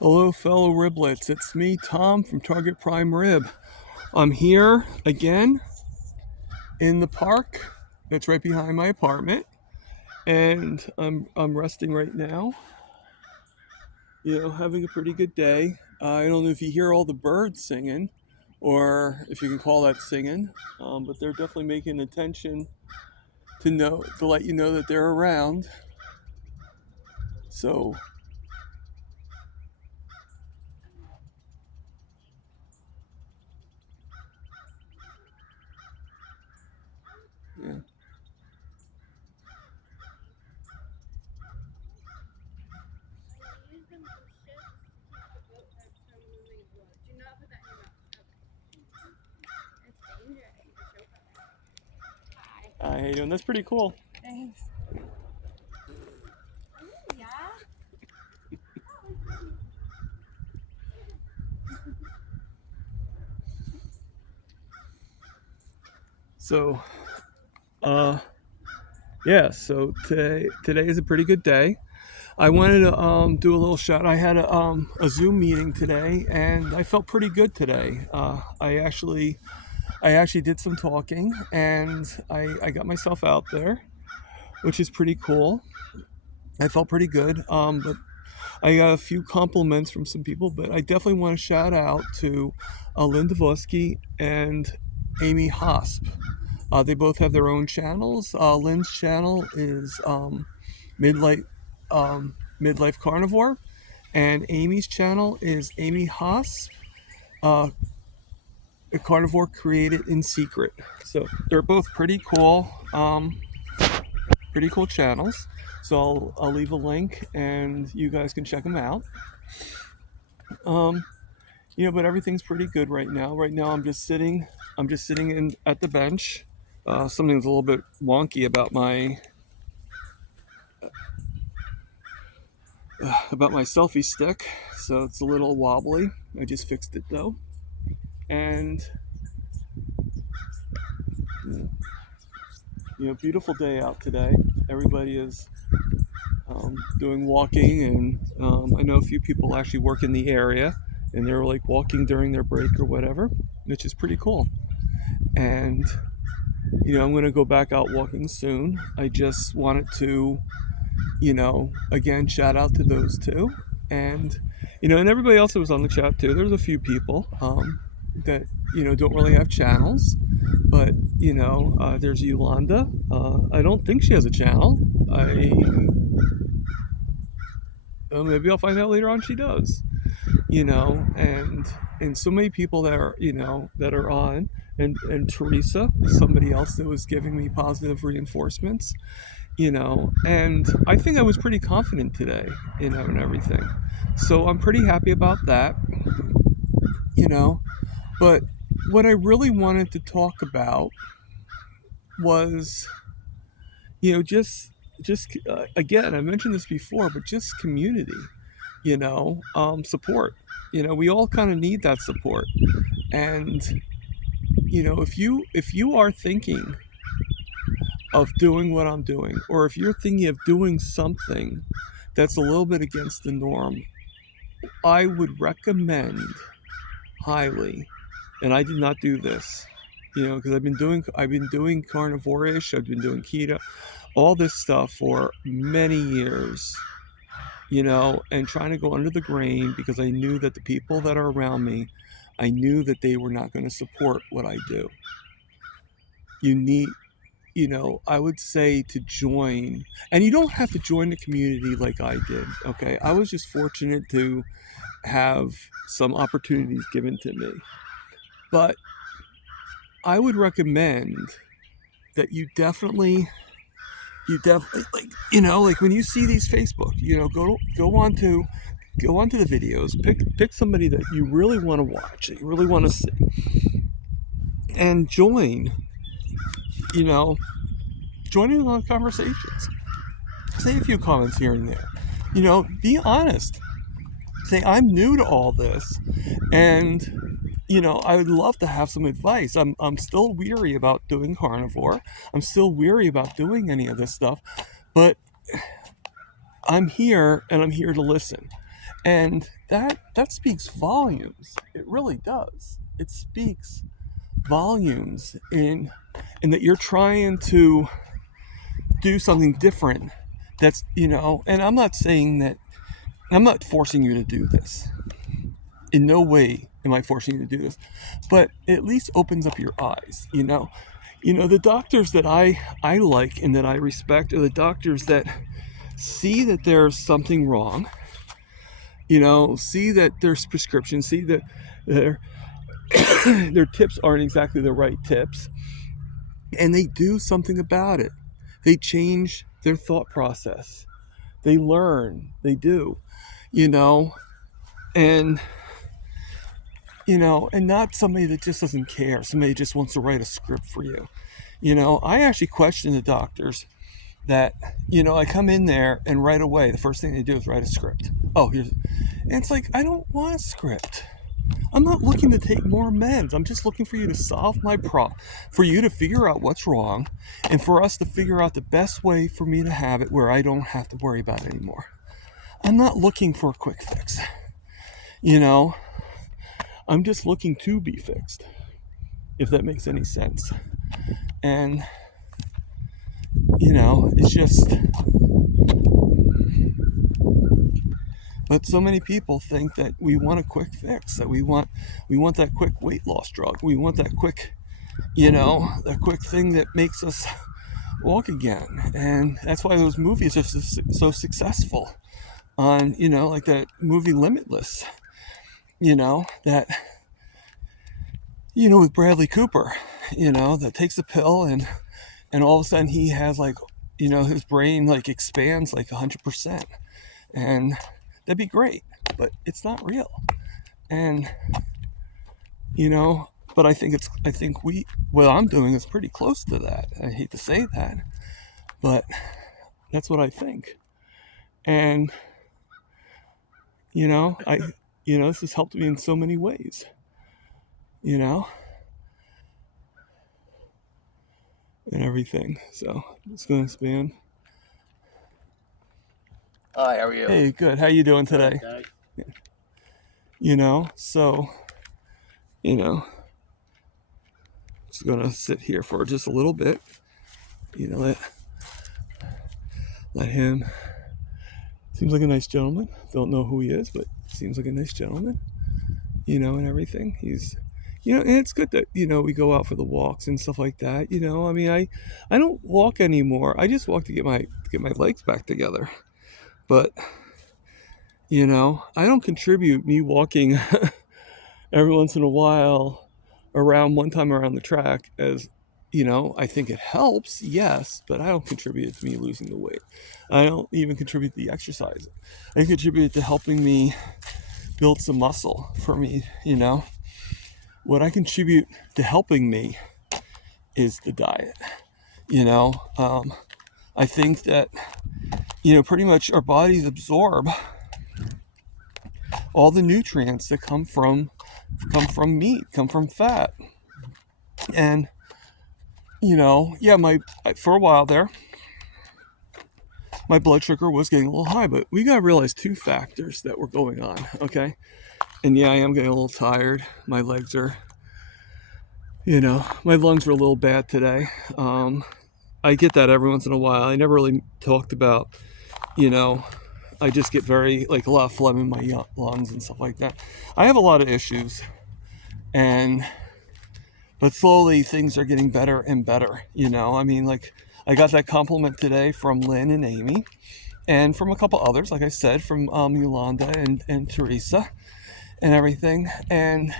Hello, fellow riblets. It's me, Tom from Target Prime Rib. I'm here again in the park that's right behind my apartment, and I'm resting right now. Having a pretty good day. I don't know if you hear all the birds singing, or if you can call that singing, but they're definitely making attention to let you know that they're around. So yeah. How you doing? That's pretty cool. Thanks. Yeah. So uh yeah. So today is a pretty good day. I wanted to do a little shout. I had a Zoom meeting today, and I felt pretty good today. I actually did some talking, and I got myself out there, which is pretty cool. I felt pretty good. But I got a few compliments from some people, but I definitely want to shout out to Linda Vosky and Amy Hosp. They both have their own channels. Lynn's channel is Midlife Midlife Carnivore, and Amy's channel is Amy Haas, uh, a carnivore created in secret. So they're both pretty cool channels. So I'll leave a link, and you guys can check them out. Um, but everything's pretty good right now. Right now, I'm just sitting. I'm just sitting in at the bench. Something's a little bit wonky about my selfie stick, so it's a little wobbly. I just fixed it though, and beautiful day out today. Everybody is doing walking, and I know a few people actually work in the area, and they're like walking during their break or whatever, which is pretty cool. And I'm gonna go back out walking soon. I just wanted to, again, shout out to those two, and and everybody else that was on the chat too. There's a few people that don't really have channels, but there's Yolanda. I don't think she has a channel. Maybe I'll find out later on she does. And so many people that are that are on, and Teresa, somebody else that was giving me positive reinforcements. And I think I was pretty confident today, and everything. So I'm pretty happy about that. you know. But what I really wanted to talk about was, just again, I mentioned this before, but just community, support. We all kind of need that support. And if you are thinking of doing what I'm doing, or if you're thinking of doing something that's a little bit against the norm, I would recommend highly, and I did not do this, because I've been doing carnivore-ish, I've been doing keto, all this stuff for many years, and trying to go under the grain, because I knew that the people that are around me, I knew that they were not going to support what I do. You need, I would say to join, and you don't have to join the community like I did. Okay, I was just fortunate to have some opportunities given to me, but I would recommend that you definitely, like, like when you see these Facebook, go onto the videos, pick somebody that you really want to watch, that you really want to see, and you know join in on conversations. Say a few comments here and there. Be honest. Say, I'm new to all this, and I would love to have some advice. I'm still weary about doing carnivore. I'm still weary about doing any of this stuff, but I'm here and I'm here to listen. And that speaks volumes. It really does. It speaks volumes in that you're trying to do something different. That's, and I'm not saying that I'm not forcing you to do this. In no way am I forcing you to do this. But it at least opens up your eyes. The doctors that I like and that I respect are the doctors that see that there's something wrong, see that there's prescriptions, see that their their tips aren't exactly the right tips, and they do something about it. They change their thought process. They learn. They do, you know, and and not somebody that just doesn't care. Somebody just wants to write a script for you. I actually question the doctors that, I come in there and right away, the first thing they do is write a script. Oh, and it's like, I don't want a script. I'm not looking to take more meds. I'm just looking for you to solve my problem, for you to figure out what's wrong, and for us to figure out the best way for me to have it where I don't have to worry about it anymore. I'm not looking for a quick fix. I'm just looking to be fixed, if that makes any sense. And, it's just, but so many people think that we want a quick fix, that we want that quick weight loss drug. We want that quick, that quick thing that makes us walk again. And that's why those movies are so successful on, like that movie Limitless, that, with Bradley Cooper, that takes a pill and all of a sudden he has like, his brain like expands like 100%. And that'd be great, but it's not real. And, but I think what I'm doing is pretty close to that. I hate to say that, but that's what I think. And, this has helped me in so many ways, and everything. So I'm just going to expand. Hi, how are you? Hey, good. How you doing today? Good. So, just going to sit here for just a little bit, let him, seems like a nice gentleman. Don't know who he is, but seems like a nice gentleman, and everything. He's, and it's good that, we go out for the walks and stuff like that. I mean, I don't walk anymore. I just walk to get my legs back together. But, I don't contribute me walking every once in a while one time around the track as, I think it helps, yes, but I don't contribute to me losing the weight. I don't even contribute to the exercise. I contribute to helping me build some muscle for me, What I contribute to helping me is the diet, I think that, pretty much our bodies absorb all the nutrients that come from meat, come from fat. And, for a while there, my blood sugar was getting a little high, but we got to realize two factors that were going on, okay? And I am getting a little tired. My legs are, my lungs are a little bad today. I get that every once in a while. I never really talked about, I just get very, like, a lot of phlegm in my lungs and stuff like that. I have a lot of issues, but slowly things are getting better and better, I mean, like, I got that compliment today from Lynn and Amy, and from a couple others, like I said, from Yolanda and Teresa and everything, and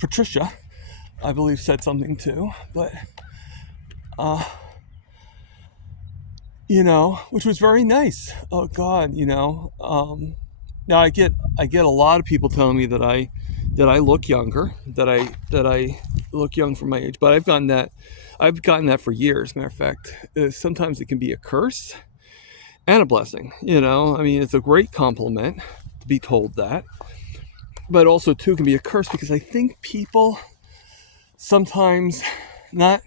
Patricia, I believe, said something too, but which was very nice. Oh God, now I get a lot of people telling me that I look younger, that I look young for my age, but I've gotten that for years. Matter of fact, sometimes it can be a curse and a blessing. I mean, it's a great compliment to be told that, but also too can be a curse, because I think people sometimes not,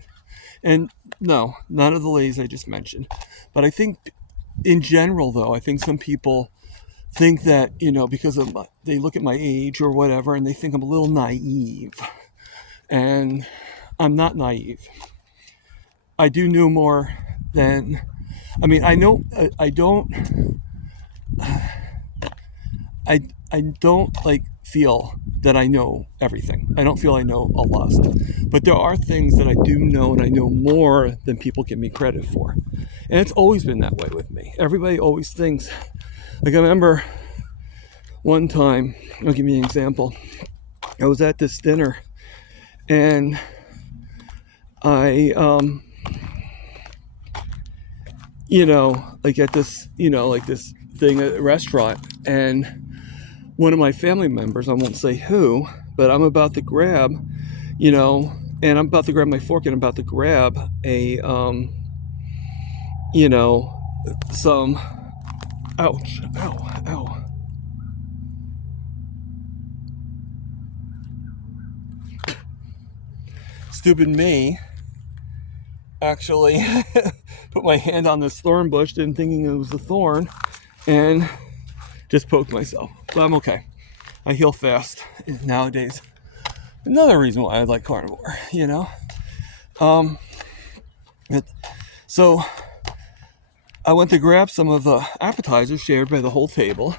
And no, none of the ladies I just mentioned. But I think in general, though, I think some people think that, because of they look at my age or whatever, and they think I'm a little naive. And I'm not naive. I do know more than, I know, I don't, I don't like feel that I know everything. I don't feel I know a lot, but there are things that I do know, and I know more than people give me credit for. And it's always been that way with me. Everybody always thinks, like, I remember one time, I'll give you an example. I was at this dinner, and I, like at this, like this thing at a restaurant, and one of my family members, I won't say who, but I'm about to grab, and I'm about to grab my fork, and I'm about to grab a, some, ouch, ow. Stupid me actually put my hand on this thorn bush, didn't thinking it was a thorn, and just poked myself. But I'm okay. I heal fast nowadays. Another reason why I like carnivore, So I went to grab some of the appetizers shared by the whole table,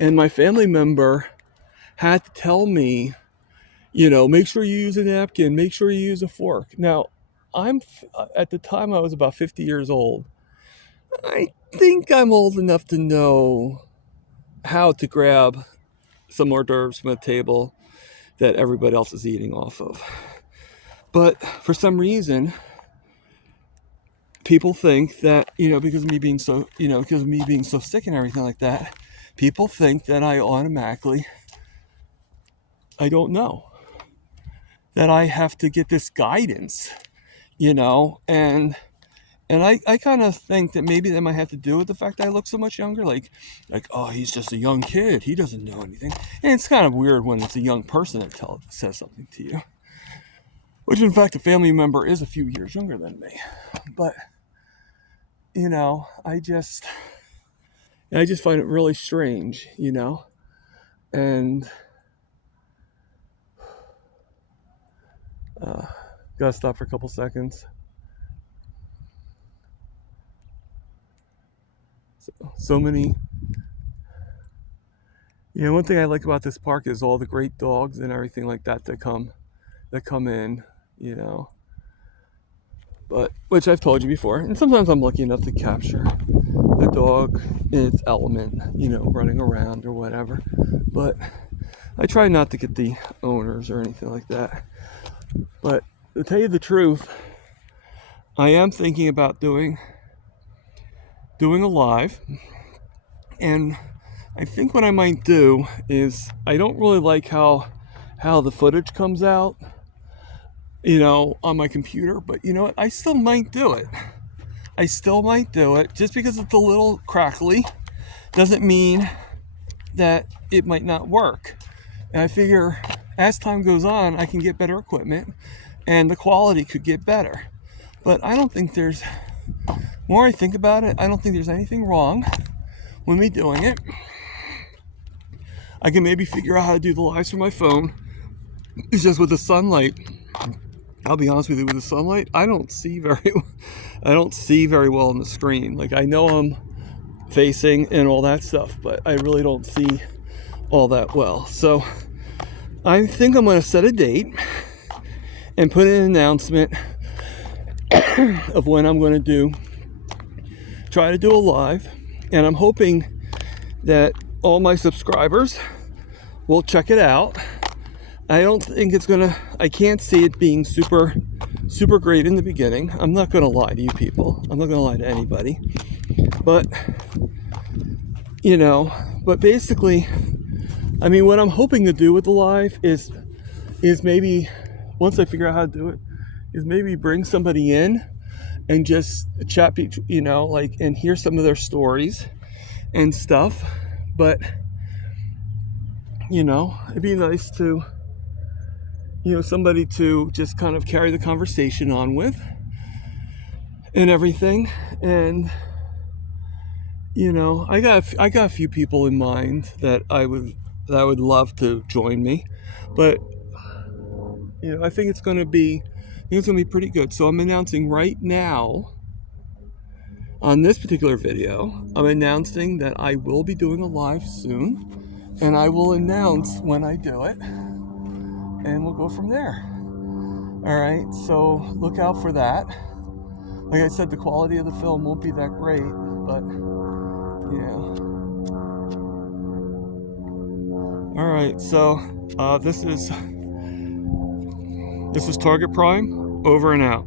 and my family member had to tell me, make sure you use a napkin, make sure you use a fork. Now, at the time I was about 50 years old. I think I'm old enough to know how to grab some hors d'oeuvres from a table that everybody else is eating off of. But for some reason, people think that, because of me being so, sick and everything like that, people think that I don't know, that I have to get this guidance, and I kind of think that maybe that might have to do with the fact that I look so much younger. Like, oh, he's just a young kid. He doesn't know anything. And it's kind of weird when it's a young person that says something to you. Which, in fact, a family member is a few years younger than me. But, I just find it really strange, And gotta stop for a couple seconds. So many. One thing I like about this park is all the great dogs and everything like that come in, but which I've told you before. And sometimes I'm lucky enough to capture the dog in its element, running around or whatever. But I try not to get the owners or anything like that. But to tell you the truth, I am thinking about doing a live, and I think what I might do is, I don't really like how the footage comes out, on my computer, but you know what? I still might do it. Just because it's a little crackly doesn't mean that it might not work. And I figure as time goes on, I can get better equipment and the quality could get better. But I don't think the more I think about it, I don't think there's anything wrong with me doing it. I can maybe figure out how to do the lives from my phone. It's just with the sunlight. I'll be honest with you, with the sunlight, I don't see very well on the screen. Like, I know I'm facing and all that stuff, but I really don't see all that well. So I think I'm going to set a date and put in an announcement of when I'm going to try to do a live, and I'm hoping that all my subscribers will check it out. I don't think I can't see it being super great in the beginning. I'm not going to lie to you people. I'm not going to lie to anybody. But, but basically, what I'm hoping to do with the live is maybe, once I figure out how to do it, is maybe bring somebody in and just chat, and hear some of their stories and stuff. But, it'd be nice to, somebody to just kind of carry the conversation on with. and everything. And I got a few people in mind that I would love to join me, but I think it's gonna be pretty good. So I'm announcing right now on this particular video, I'm announcing that I will be doing a live soon, and I will announce when I do it, and we'll go from there. All right, so look out for that. Like I said, the quality of the film won't be that great, but All right, so this is Target Prime, over and out.